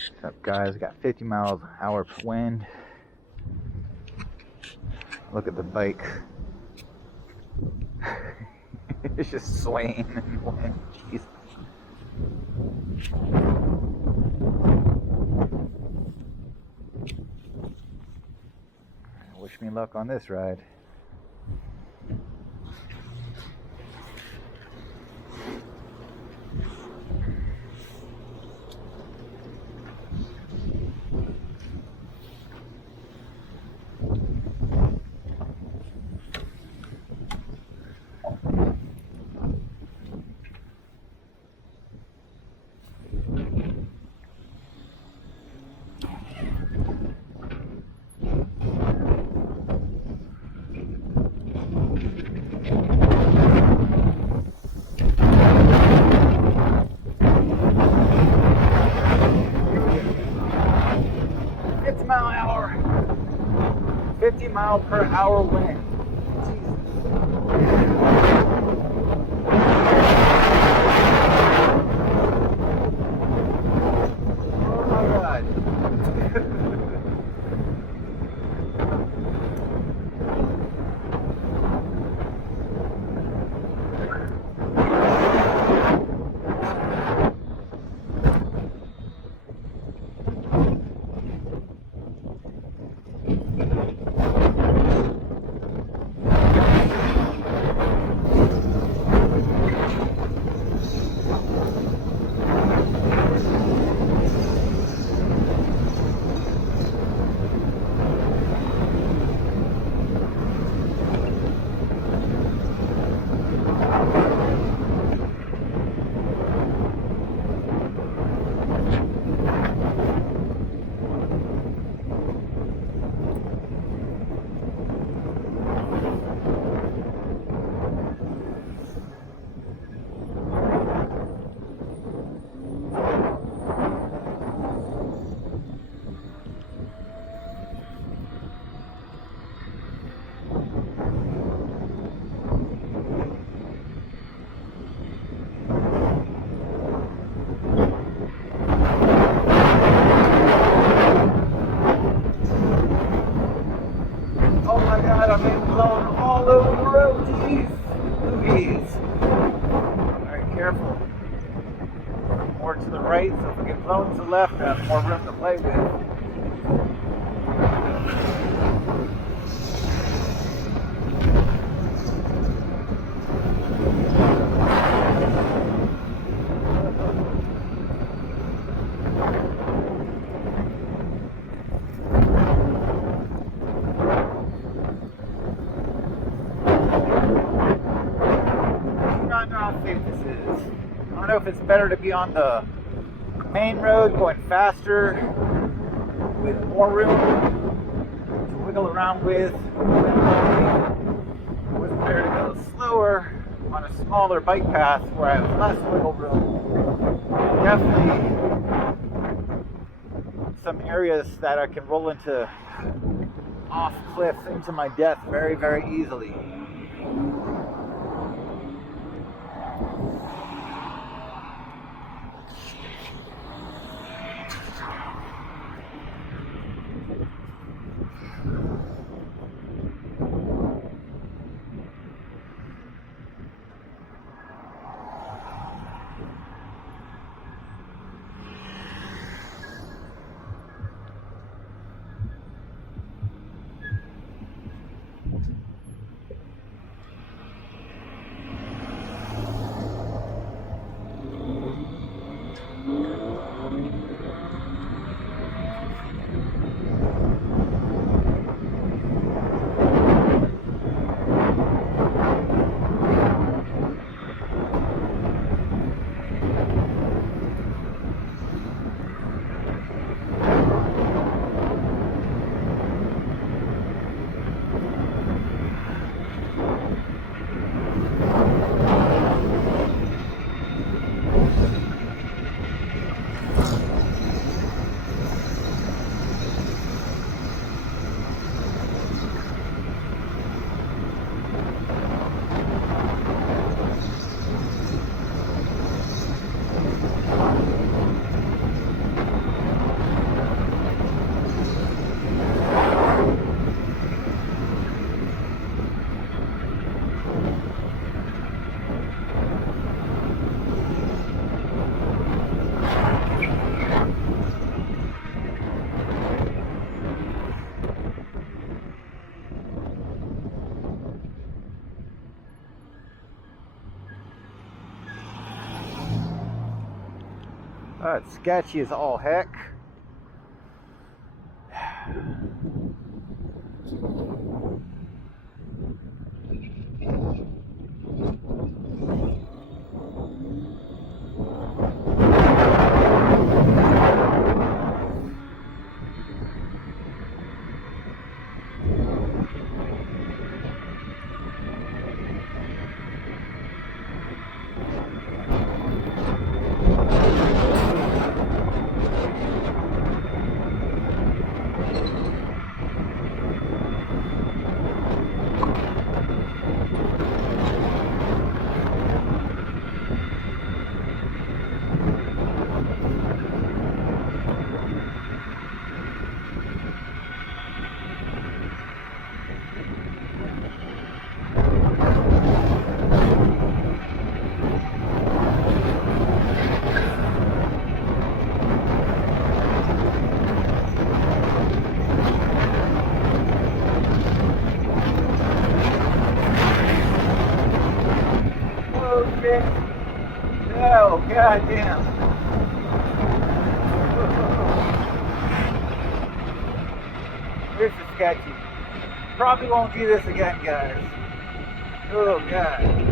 What's up, guys? Got 50 miles an hour wind. Look at the bike. It's just swaying in the wind. Jeez. Wish me luck on this ride. Mile an hour, 50 mile per hour wind. Oh my God. I'm getting blown all over the road, jeez. Louise. Alright, careful. More to the right, so if we get blown to the left, I have more room to play with. I don't know if it's better to be on the main road going faster with more room to wiggle around with, or is it better to go slower on a smaller bike path where I have less wiggle room. Definitely some areas that I can roll into off cliffs into my death very, very easily. It's sketchy as all heck. Oh, goddamn. This is sketchy. Probably won't do this again, guys. Oh, God.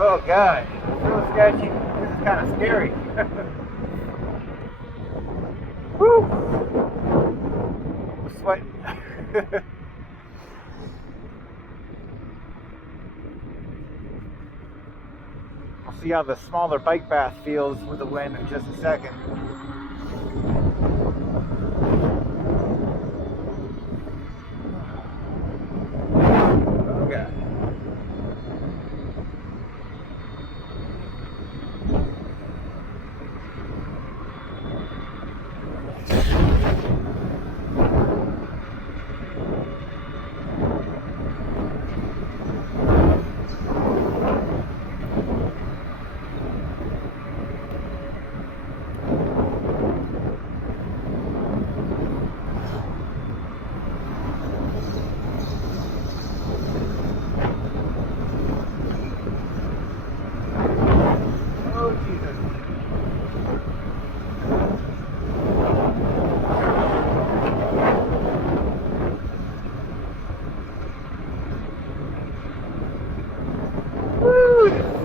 Oh God, it's so sketchy. This is kind of scary. Woo! I'm sweating. We'll see how the smaller bike path feels with the wind in just a second. Oh God.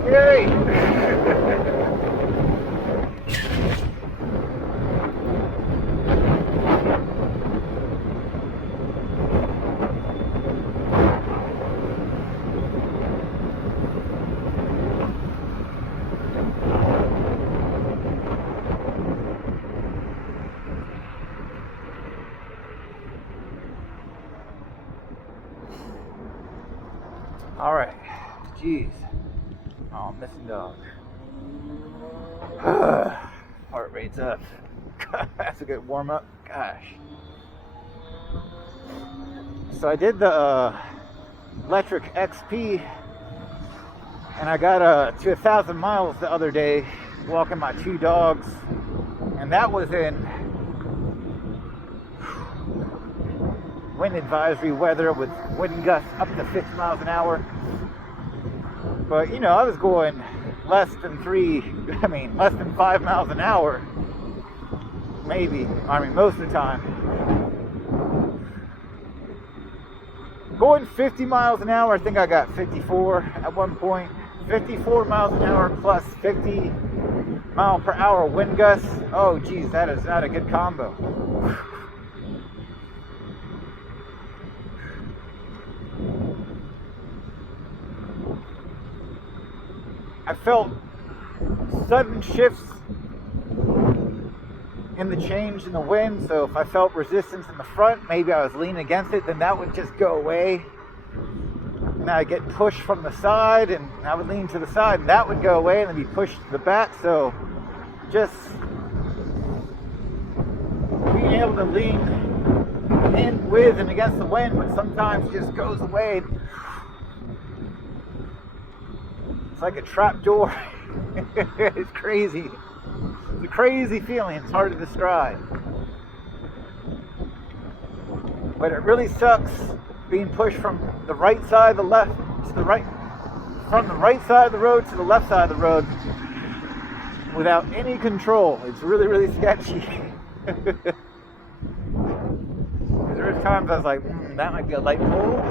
Yay! All right, jeez. Oh, I'm missing dog. Heart rate's up. That's a good warm up. Gosh. So I did the electric XP, and I got to 1,000 miles the other day walking my 2 dogs, and that was in wind advisory weather with wind gusts up to 50 miles an hour. But you know, I was going less than 5 miles an hour, maybe. I mean, most of the time. Going 50 miles an hour, I think I got 54 at one point. 54 miles an hour plus 50 mile per hour wind gusts. Oh geez, that is not a good combo. I felt sudden shifts in the change in the wind. So if I felt resistance in the front, maybe I was leaning against it, then that would just go away. And I get pushed from the side, and I would lean to the side, and that would go away, and then be pushed to the back. So just being able to lean in with and against the wind, but sometimes just goes away. It's like a trap door. It's crazy. It's a crazy feeling. It's hard to describe. But it really sucks being pushed from the right side, the left to the right, from the right side of the road to the left side of the road without any control. It's really, really sketchy. There's times I was like, that might be a light pole.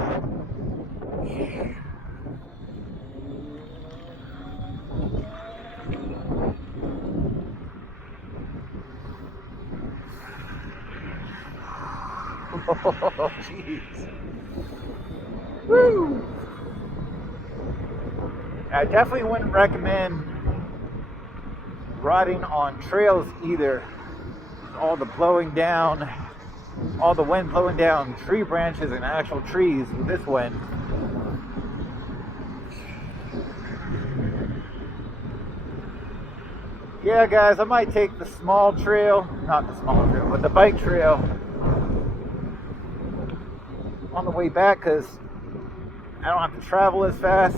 Oh, jeez. Woo! I definitely wouldn't recommend riding on trails either. All the wind blowing down tree branches and actual trees with this wind. Yeah, guys, I might take the small trail, not the small trail, but the bike trail on the way back, because I don't have to travel as fast.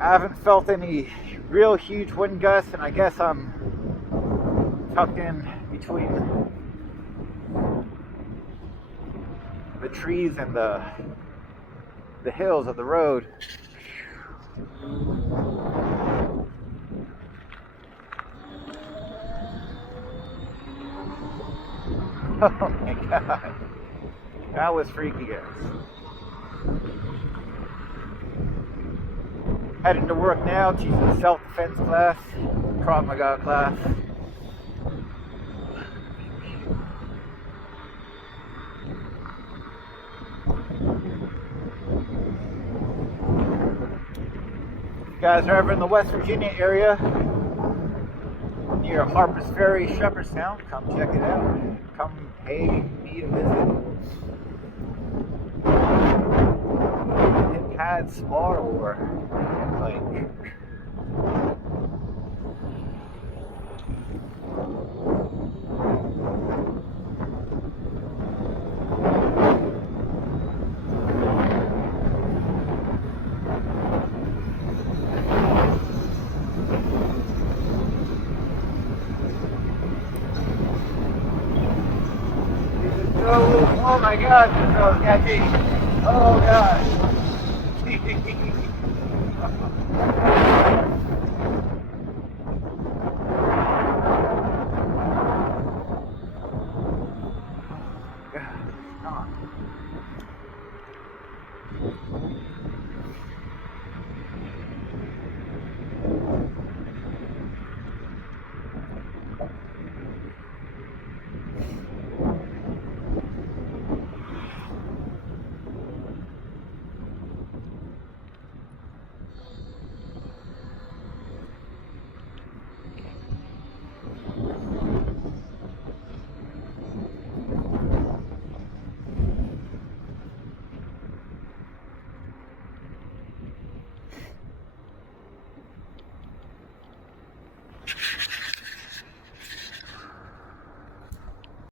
I haven't felt any real huge wind gusts, and I guess I'm tucked in between the trees and the hills of the road. Oh my god. That was freaky, guys. Heading to work now, teaching a self-defense class, Krav Maga class. If you guys are ever in the West Virginia area, near Harper's Ferry, Shepherdstown, come check it out. Come pay me a visit. It had spar or like oh my god, this is so sketchy. Oh god.